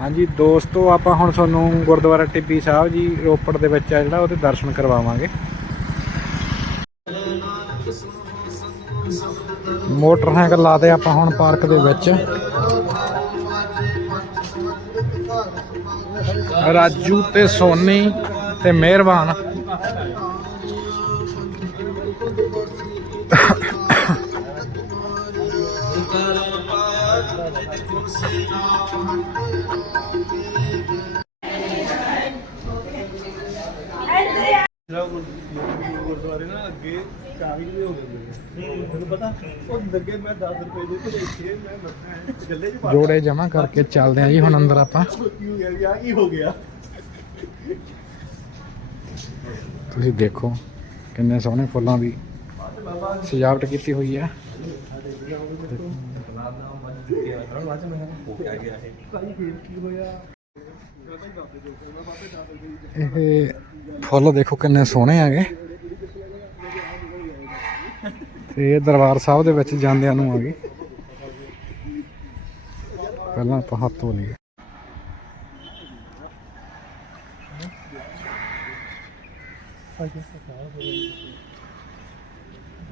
ਹਾਂਜੀ, ਦੋਸਤੋ, ਆਪਾਂ ਹੁਣ ਤੁਹਾਨੂੰ ਗੁਰਦੁਆਰਾ ਟਿੱਬੀ ਸਾਹਿਬ ਜੀ, ਰੋਪੜ ਦੇ ਵਿੱਚ ਆ ਜਿਹੜਾ, ਉਹਦੇ ਦਰਸ਼ਨ ਕਰਵਾਵਾਂਗੇ। ਮੋਟਰਸਾਈਕਲ ਲਾਤੇ ਆਪਾਂ ਹੁਣ ਪਾਰਕ ਦੇ ਵਿੱਚ। ਰਾਜੂ ਤੇ ਸੋਨੀ ਤੇ ਮਿਹਰਬਾਨ। ਗੁਰਦੁਆਰੇ ਨਾਲ ਅੱਗੇ ਕਾਗਜ਼ ਵੀ ਹੋ ਗਏ ਨੇ। ਤੁਹਾਨੂੰ ਪਤਾ ਉਹ ਲੱਗੇ ਮੈਂ 10 ਰੁਪਏ ਦੇ ਤੇ ਦੇਖੇ ਮੈਂ ਲੱਗਾ ਗੱਲੇ 'ਚ ਪਾ ਜੋੜੇ ਜਮਾ ਕਰਕੇ ਚੱਲਦੇ ਆ ਜੀ ਹੁਣ ਅੰਦਰ ਆਪਾਂ। ਕੀ ਹੋ ਗਿਆ ਵੀ ਆ ਕੀ ਹੋ ਗਿਆ? ਤੁਸੀਂ ਦੇਖੋ ਕਿੰਨੇ ਸੋਹਣੇ ਫੁੱਲਾਂ ਦੀ ਸਜਾਵਟ ਕੀਤੀ ਹੋਈ ਹੈ। ਇਹ ਫੁੱਲ ਦੇਖੋ ਕਿੰਨੇ ਸੋਹਣੇ ਹੈਗੇ। ਤੇ ਇਹ ਦਰਬਾਰ ਸਾਹਿਬ ਦੇ ਵਿੱਚ ਜਾਂਦਿਆਂ ਨੂੰ ਆ ਗਈ। ਪਹਿਲਾਂ ਆਪਾਂ ਹੱਥ ਧੋ ਲਈਏ।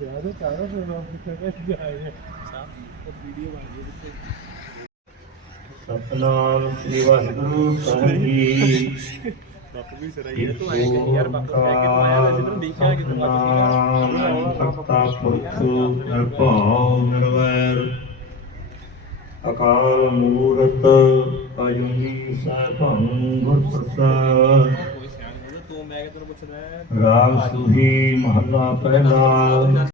ਯਾਰ ਵੀਡੀਓ ਬਣ ਗਈ ਸਤਨਾਮ ਸ੍ਰੀ ਵਾਹਿਗੁਰੂ ਸਾਹਿਬ ਜੀ। ਬਾਪੂ ਵੀ ਸਰਾਈ ਹੈ ਤੂੰ ਆਏ ਕਿ ਯਾਰ ਬਾਪੂ ਕਹਿ ਕੇ ਤੂੰ ਆਇਆ ਵੈਸੇ ਤੈਨੂੰ ਦੇਖਿਆ ਕਿ ਤੂੰ ਸਤਨਾਮ ਸਤਾ ਪੁਰਖ ਨਿਰਭਉ ਨਿਰਵੈਰ। ਅਕਾਲ ਮੂਰਤ ਅਜੂਨੀ ਸੈਭੰ ਗੁਰ ਪ੍ਰਸਾਦ ਰਾਗ ਸੁਹੀ ਮਹੱਲਾ ਪਹਿਲਾ।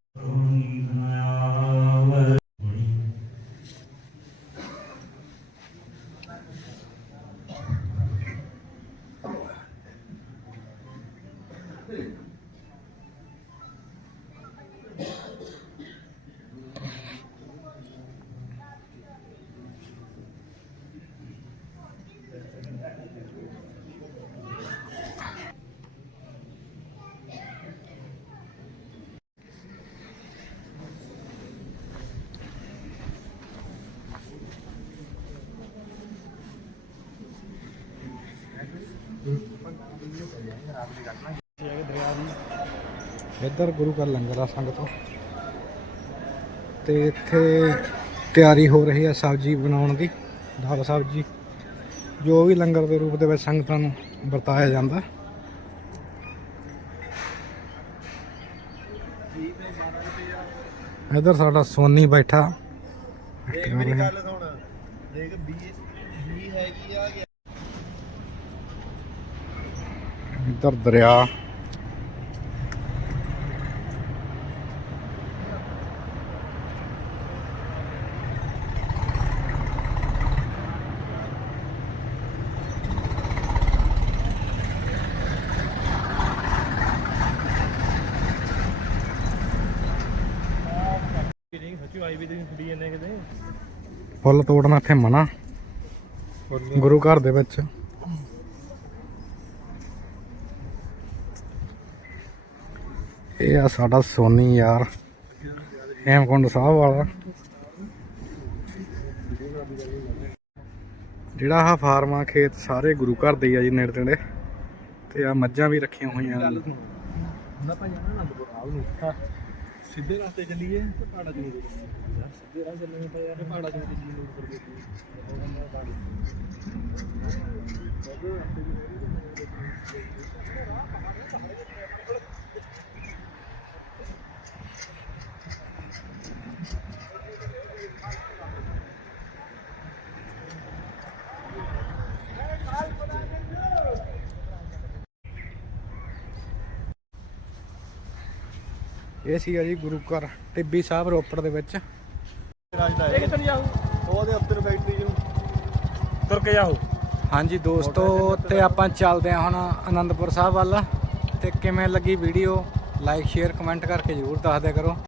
ਇੱਧਰ ਗੁਰੂ ਘਰ ਲੰਗਰ ਆ ਸੰਗਤ ਤੇ। ਇੱਥੇ ਤਿਆਰੀ ਹੋ ਰਹੀ ਹੈ ਸਬਜ਼ੀ ਬਣਾਉਣ ਦੀ, ਦਾਲ ਸਬਜ਼ੀ। ਜੋ ਵੀ ਲੰਗਰ ਦੇ ਰੂਪ ਦੇ ਵਿੱਚ ਸੰਗਤਾਂ ਨੂੰ ਵਰਤਾਇਆ ਜਾਂਦਾ। ਇੱਧਰ ਸਾਡਾ ਸੋਨੀ ਬੈਠਾ। ਦੇਖ ਮੇਰੀ ਗੱਲ ਸੁਣ। ਦੇਖ 20 20 ਹੈਗੀ ਆ ਇੱਧਰ ਦਰਿਆ। ਫੁੱਲ ਤੋੜਨਾ ਇੱਥੇ ਮਨਾ। ਗੁਰੂ ਘਰ ਦੇ ਵਿੱਚ। ਇਹ ਆ ਸਾਡਾ ਸੋਨੀ ਯਾਰ, ਹੇਮਕੁੰਡ ਸਾਹਿਬ ਵਾਲਾ। ਜਿਹੜਾ ਆਹ ਫਾਰਮ ਆ, ਖੇਤ ਸਾਰੇ ਗੁਰੂ ਘਰ ਦੇ ਆ ਜੀ ਨੇੜੇ ਤੇੜੇ, ਤੇ ਆ ਮੱਝਾਂ ਵੀ ਰੱਖੀਆਂ ਹੋਈਆਂ ਨੇ। ਹੁਣ ਆਪਾਂ ਜਾਣਾ ਅਨੰਦਪੁਰ ਸਾਹਿਬ ਨੂੰ ਸਿੱਧੇ ਰਸਤੇ ਚੱਲੀਏ ਤੇ ਪਹਾੜਾ ਚੋਂ ਯਾਰ ਸਿੱਧੇ ਰਾਹ ਚੱਲਾਂਗੇ ਤਾਂ ਯਾਰ ਪਹਾੜਾ ਚੋਂ ਦੀ ਜੀਨ ਉੱਪਰ ਦੇ ਇਹ ਸੀਗਾ ਜੀ ਗੁਰੂ ਘਰ, ਟਿੱਬੀ ਸਾਹਿਬ ਰੋਪੜ ਦੇ ਵਿੱਚ। ਰਾਜਦਾ ਕਿੱਥੇ ਜਾਊ ਉਹਦੇ ਉੱਤਰ ਫੈਕਟਰੀ ਨੂੰ ਤੁਰ ਕੇ ਜਾਓ ਹਾਂਜੀ ਦੋਸਤੋ, ਤੇ ਆਪਾਂ ਚੱਲਦੇ ਹਾਂ ਹੁਣ ਆਨੰਦਪੁਰ ਸਾਹਿਬ ਵੱਲ। ਤੇ ਕਿਵੇਂ ਲੱਗੀ ਵੀਡੀਓ ਲਾਈਕ ਸ਼ੇਅਰ ਕਮੈਂਟ ਕਰਕੇ ਜ਼ਰੂਰ ਦੱਸ ਦਿਆ ਕਰੋ।